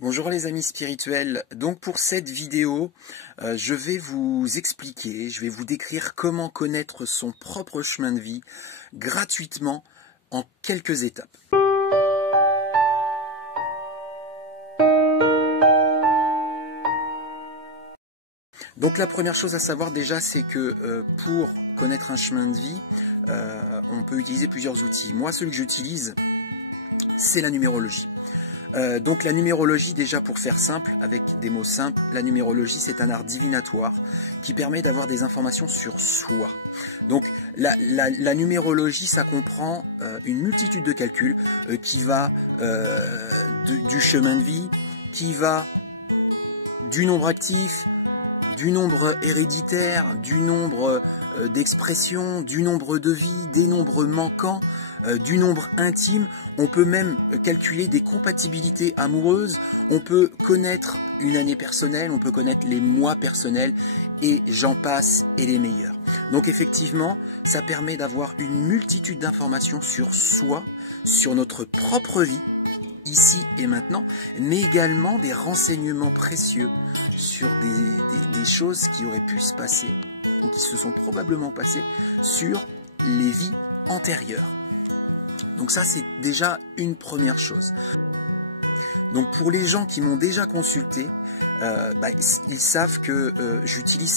Bonjour les amis spirituels, donc pour cette vidéo, je vais vous expliquer, je vais vous décrire comment connaître son propre chemin de vie gratuitement en quelques étapes. Donc la première chose à savoir déjà, c'est que pour connaître un chemin de vie, on peut utiliser plusieurs outils. Moi, celui que j'utilise, c'est la numérologie. Donc la numérologie, déjà pour faire simple, avec des mots simples, la numérologie c'est un art divinatoire qui permet d'avoir des informations sur soi. Donc la numérologie, ça comprend une multitude de calculs qui va du chemin de vie, qui va du nombre actif, du nombre héréditaire, du nombre d'expressions, du nombre de vies, des nombres manquants, du nombre intime. On peut même calculer des compatibilités amoureuses, on peut connaître une année personnelle, on peut connaître les mois personnels, et j'en passe et les meilleurs. Donc effectivement, ça permet d'avoir une multitude d'informations sur soi, sur notre propre vie, ici et maintenant, mais également des renseignements précieux sur des choses qui auraient pu se passer, ou qui se sont probablement passées, sur les vies antérieures. Donc ça, c'est déjà une première chose. Donc pour les gens qui m'ont déjà consulté, ils savent que j'utilise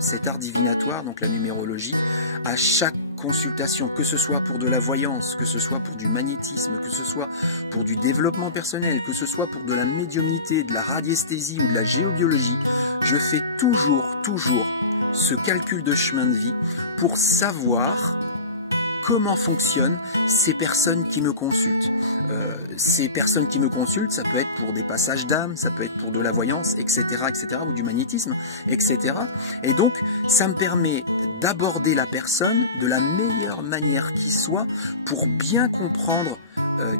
cet art divinatoire, donc la numérologie, à chaque consultation, que ce soit pour de la voyance, que ce soit pour du magnétisme, que ce soit pour du développement personnel, que ce soit pour de la médiumnité, de la radiesthésie ou de la géobiologie, je fais toujours ce calcul de chemin de vie pour savoir comment fonctionnent ces personnes qui me consultent. Ces personnes qui me consultent, ça peut être pour des passages d'âme, ça peut être pour de la voyance, etc., ou du magnétisme, etc. Et donc, ça me permet d'aborder la personne de la meilleure manière qui soit pour bien comprendre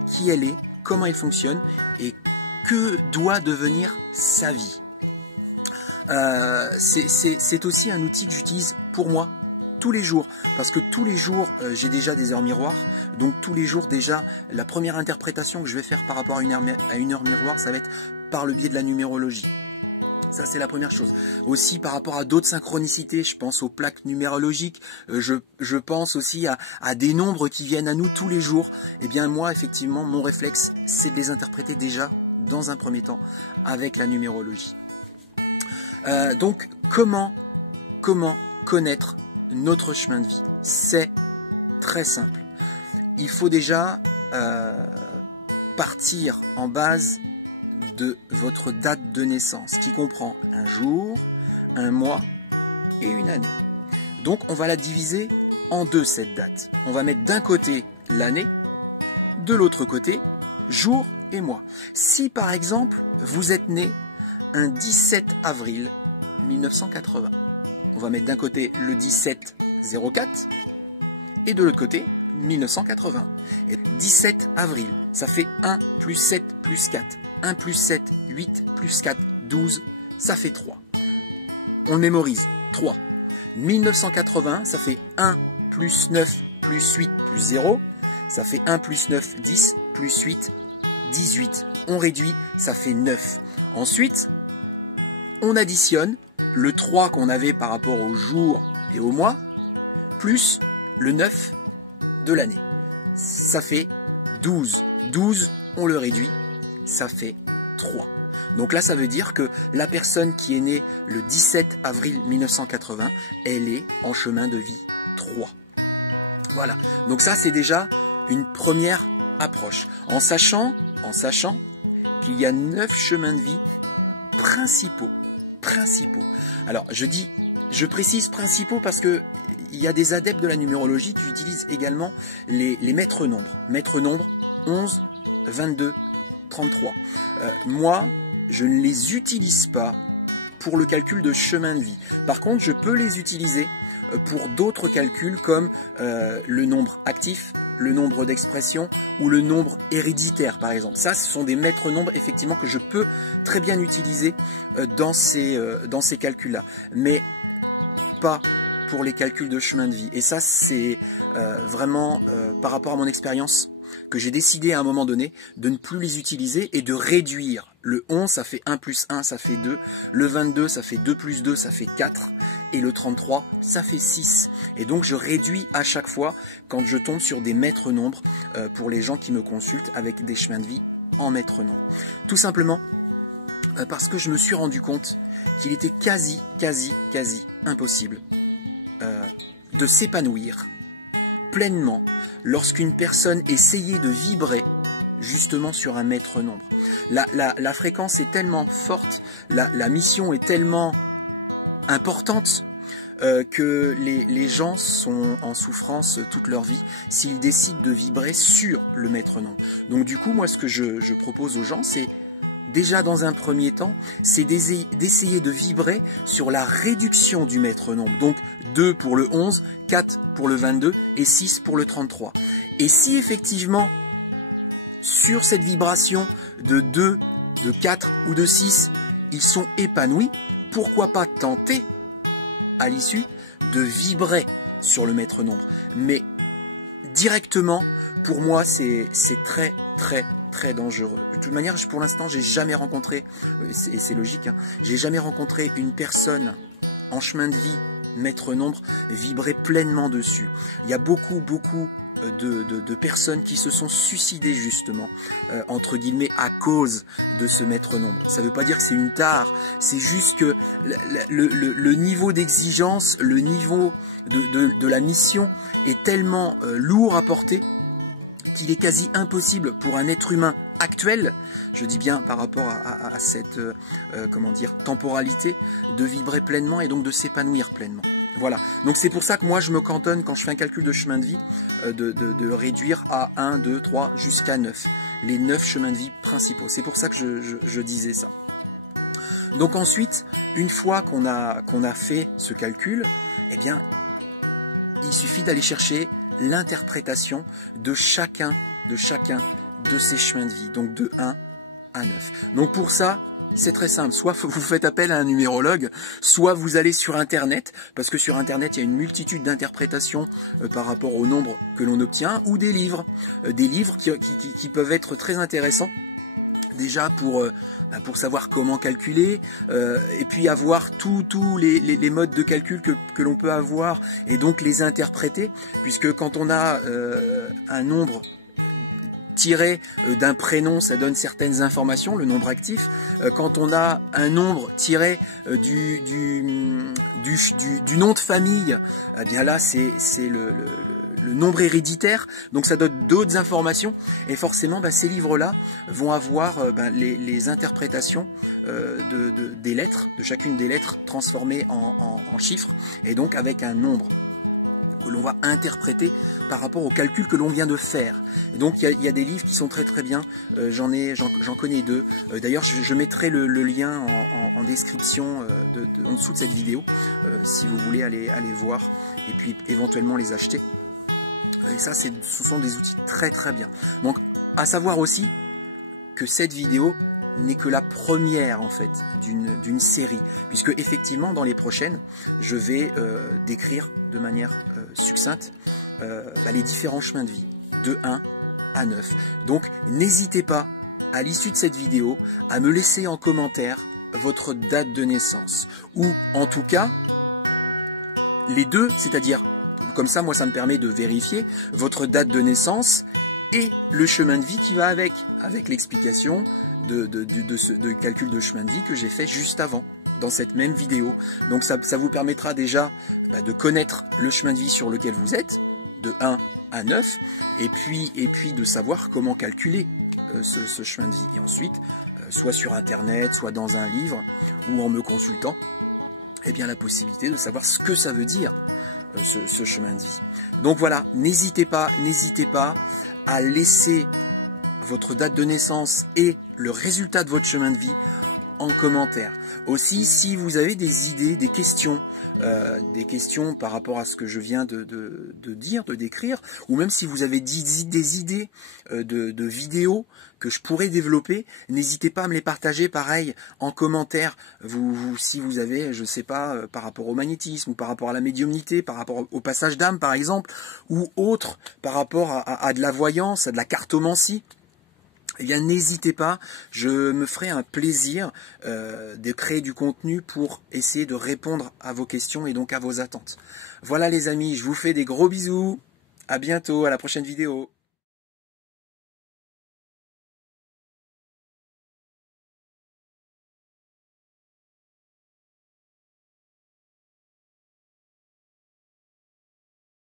qui elle est, comment elle fonctionne et que doit devenir sa vie. C'est aussi un outil que j'utilise pour moi, tous les jours, parce que tous les jours j'ai déjà des heures miroirs, donc tous les jours déjà la première interprétation que je vais faire par rapport à une heure miroir, ça va être par le biais de la numérologie. Ça, c'est la première chose. Aussi par rapport à d'autres synchronicités, je pense aux plaques numérologiques, je pense aussi à des nombres qui viennent à nous tous les jours. Et bien moi, effectivement, mon réflexe, c'est de les interpréter déjà dans un premier temps avec la numérologie. Donc comment connaître notre chemin de vie? C'est très simple. Il faut déjà partir en base de votre date de naissance, qui comprend un jour, un mois et une année. Donc on va la diviser en deux, cette date. On va mettre d'un côté l'année, de l'autre côté jour et mois. Si par exemple vous êtes né un 17 avril 1980, on va mettre d'un côté le 17-04 et de l'autre côté 1980. Et 17 avril, ça fait 1 plus 7 plus 4. 1 plus 7, 8 plus 4, 12, ça fait 3. On le mémorise, 3. 1980, ça fait 1 plus 9 plus 8 plus 0. Ça fait 1 plus 9, 10 plus 8, 18. On réduit, ça fait 9. Ensuite, on additionne le 3 qu'on avait par rapport au jour et au mois, plus le 9 de l'année. Ça fait 12. 12, on le réduit, ça fait 3. Donc là, ça veut dire que la personne qui est née le 17 avril 1980, elle est en chemin de vie 3. Voilà. Donc ça, c'est déjà une première approche. En sachant qu'il y a 9 chemins de vie principaux. Alors, je précise principaux parce que il y a des adeptes de la numérologie qui utilisent également les maîtres nombres. Maîtres nombres 11, 22, 33. Moi, je ne les utilise pas pour le calcul de chemin de vie. Par contre, je peux les utiliser pour d'autres calculs comme le nombre actif, le nombre d'expression ou le nombre héréditaire par exemple. Ça, ce sont des maîtres nombres effectivement que je peux très bien utiliser dans ces calculs-là. Mais pas pour les calculs de chemin de vie. Et ça, c'est vraiment par rapport à mon expérience, que j'ai décidé à un moment donné de ne plus les utiliser et de réduire. Le 11, ça fait 1 plus 1, ça fait 2. Le 22, ça fait 2 plus 2, ça fait 4. Et le 33, ça fait 6. Et donc, je réduis à chaque fois quand je tombe sur des maîtres nombres pour les gens qui me consultent avec des chemins de vie en maîtres nombres. Tout simplement parce que je me suis rendu compte qu'il était quasi impossible de s'épanouir pleinement lorsqu'une personne essayait de vibrer justement sur un maître nombre. La fréquence est tellement forte, la mission est tellement importante que les gens sont en souffrance toute leur vie s'ils décident de vibrer sur le maître nombre. Donc du coup, moi ce que je propose aux gens, c'est déjà dans un premier temps, c'est d'essayer de vibrer sur la réduction du maître nombre. Donc 2 pour le 11, 4 pour le 22 et 6 pour le 33. Et si effectivement, sur cette vibration de 2, de 4 ou de 6, ils sont épanouis, pourquoi pas tenter, à l'issue, de vibrer sur le maître nombre. Mais directement, pour moi, c'est très dangereux. De toute manière, pour l'instant, j'ai jamais rencontré, et c'est logique, hein, j'ai jamais rencontré une personne en chemin de vie, maître nombre, vibrer pleinement dessus. Il y a beaucoup de personnes qui se sont suicidées justement, entre guillemets, à cause de ce maître nombre. Ça ne veut pas dire que c'est une tare, c'est juste que le niveau d'exigence, le niveau de la mission est tellement lourd à porter qu'il est quasi impossible pour un être humain actuel, je dis bien par rapport à cette comment dire, temporalité, de vibrer pleinement et donc de s'épanouir pleinement. Voilà, donc c'est pour ça que moi je me cantonne, quand je fais un calcul de chemin de vie, de réduire à 1, 2, 3, jusqu'à 9. Les 9 chemins de vie principaux. C'est pour ça que je disais ça. Donc ensuite, une fois qu'on a fait ce calcul, eh bien, il suffit d'aller chercher l'interprétation de chacun de ces chemins de vie, donc de 1 à 9. Donc pour ça, c'est très simple, soit vous faites appel à un numérologue, soit vous allez sur Internet, parce que sur Internet, il y a une multitude d'interprétations par rapport au nombre que l'on obtient, ou des livres qui peuvent être très intéressants, déjà pour savoir comment calculer, et puis avoir tous les modes de calcul que l'on peut avoir, et donc les interpréter, puisque quand on a un nombre tiré d'un prénom, ça donne certaines informations, le nombre actif. Quand on a un nombre tiré du nom de famille, eh bien là c'est le nombre héréditaire, donc ça donne d'autres informations, et forcément ces livres-là vont avoir les interprétations des lettres, de chacune des lettres transformées en chiffres, et donc avec un nombre que l'on va interpréter par rapport au calcul que l'on vient de faire. Et donc il y a des livres qui sont très bien, j'en connais 2. D'ailleurs je mettrai le lien en description en dessous de cette vidéo, si vous voulez aller voir et puis éventuellement les acheter. Et ça, ce sont des outils très bien. Donc à savoir aussi que cette vidéo n'est que la première en fait d'une série, puisque effectivement dans les prochaines je vais décrire de manière succincte les différents chemins de vie de 1 à 9. Donc n'hésitez pas à l'issue de cette vidéo à me laisser en commentaire votre date de naissance, ou en tout cas les deux, c'est-à-dire comme ça moi ça me permet de vérifier votre date de naissance et le chemin de vie qui va avec l'explication de calcul de chemin de vie que j'ai fait juste avant, dans cette même vidéo. Donc ça vous permettra déjà de connaître le chemin de vie sur lequel vous êtes, de 1 à 9, et puis de savoir comment calculer ce chemin de vie. Et ensuite, soit sur Internet, soit dans un livre, ou en me consultant, eh bien la possibilité de savoir ce que ça veut dire, ce chemin de vie. Donc voilà, n'hésitez pas à laisser votre date de naissance et le résultat de votre chemin de vie en commentaire. Aussi, si vous avez des idées, des questions par rapport à ce que je viens de dire, de décrire, ou même si vous avez des idées de vidéos que je pourrais développer, n'hésitez pas à me les partager, pareil, en commentaire. Si vous avez, je sais pas, par rapport au magnétisme, ou par rapport à la médiumnité, par rapport au passage d'âme, par exemple, ou autre, par rapport à de la voyance, à de la cartomancie, eh bien n'hésitez pas, je me ferai un plaisir de créer du contenu pour essayer de répondre à vos questions et donc à vos attentes. Voilà les amis, je vous fais des gros bisous, à bientôt, à la prochaine vidéo.